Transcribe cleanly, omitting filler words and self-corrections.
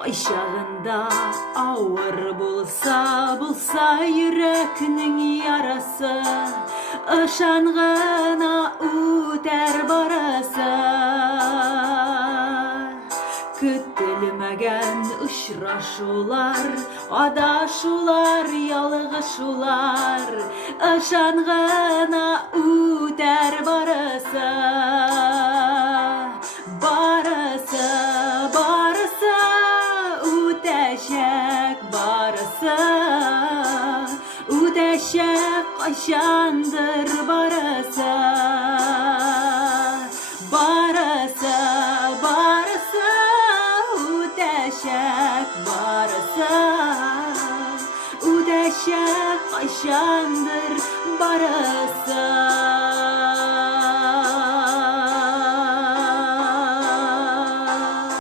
Кайшагында ауыр булса йөрәкнең ярасы, ышангына үтәр барысы. Көтелмәгән очрашулар, адашулар, ялгышулар, ышангына үтәр барысы. Барысы үтәчәк, барысы үтәчәк, кайчандыр барысы. Барысы үтәчәк, барысы үтәчәк, кайчандыр барысы.